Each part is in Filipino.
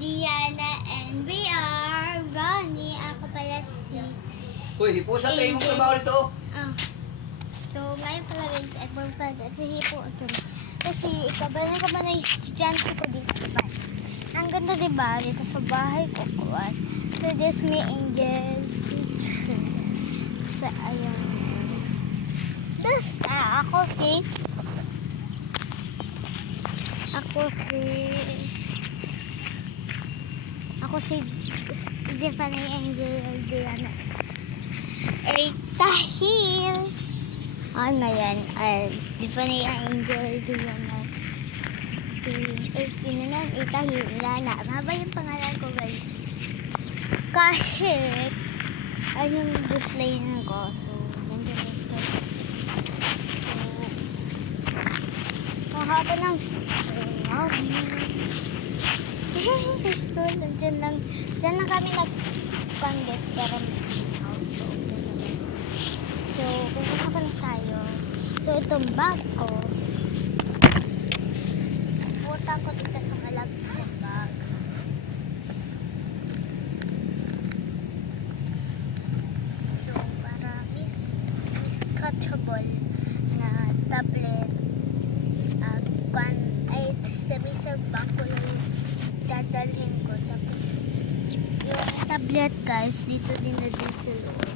Diana, and we are Ronnie. Ako pala si Uy, hipusa tayo mong Angel. trabaho rito. So, ngayon pala guys, ay pumunta si Hipo ito. Kasi ikabalan ko man ang estudyante ko dito sa bahay. Ang ganda diba? Dito sa bahay ko. So, this me Angel. So, ayan. Basta, ako si Stephanie Angel Diana. Tahil. Ano yan? Stephanie Angel Diana. 18 na lang. Tahil. Lana. Maba yung pangalan ko guys. Kahit yung display na ko. So, ganyan yung display. So, kahaba ng school, dyan lang kami nag-condet pero so pupunta pa lang tayo. So itong bag ko pupunta ko dito sa malagpag bag. So para miscatchable na tablet at 1.8 sa bag ko lang dadalhin ko. Tapos yung tablet guys dito din na din sa loob.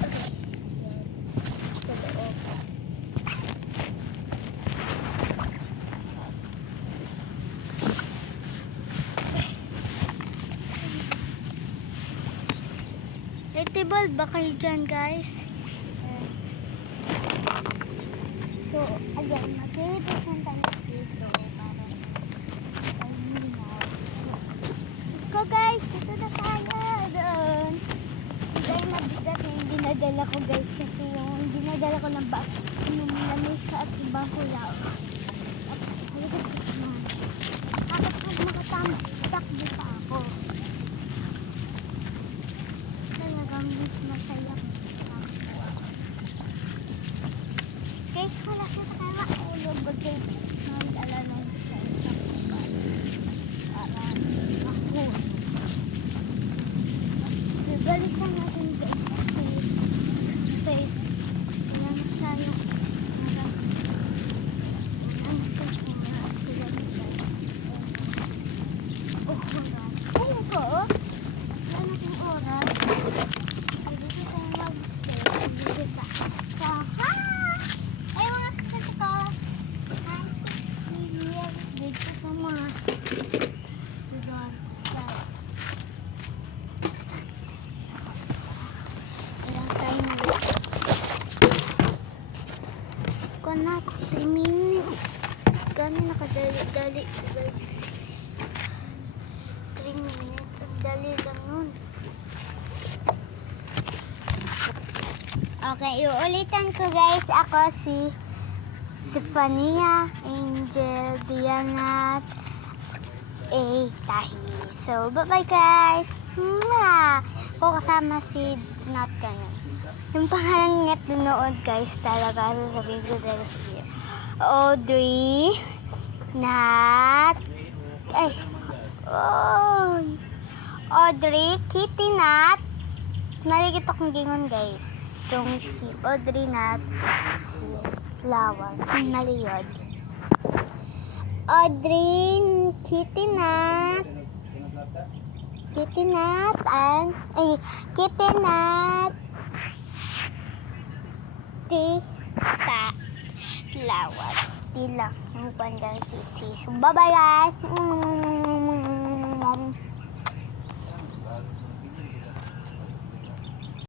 Okay, yan sa loob. Relatable ba kayo dyan guys? So ayan, mag-represent tayo dito para so guys, dito na tayo doon. Dahil mabigat na yung dinadala ko guys. Kasi yung dinadala ko ng bag yung lamisa at ibang kulaw. At haligat ko naman. Tapos pag makatakbo pa ako. Talagang masaya ko. Guys, wala ka tayo makulog. Guys, nandala nung sa isang bag. Para ako. Balikan natin guys kasi space. Ayan tayo. Ano ko siya? Oras. Ano po? Ano yung oras? Ay, dito tayo mag-stay. Dito sa ha! Ay, mga kasi ko. Hi. Dito sa mga na 3 minutes. Kami nakadali-dali guys. 3 minutes. Ang dali lang nun. Okay, iulitan ko guys. Ako si Stephania Angel Diana Tahi. So, bye-bye guys. Ako kasama si Nat kanyan. Yung pangalan niya noon guys, talaga sasabihin ko talaga sa video. Audrey, Nat, Audrey, Kitty, Nat, naligit akong gingon guys. Yung si Audrey, Nat, si Lawas, naliyod. Audrey, Kitty, Nat, Kitty, Nat, Tita Lawas. Di lang. Yung pandang tisi. So, bye-bye guys.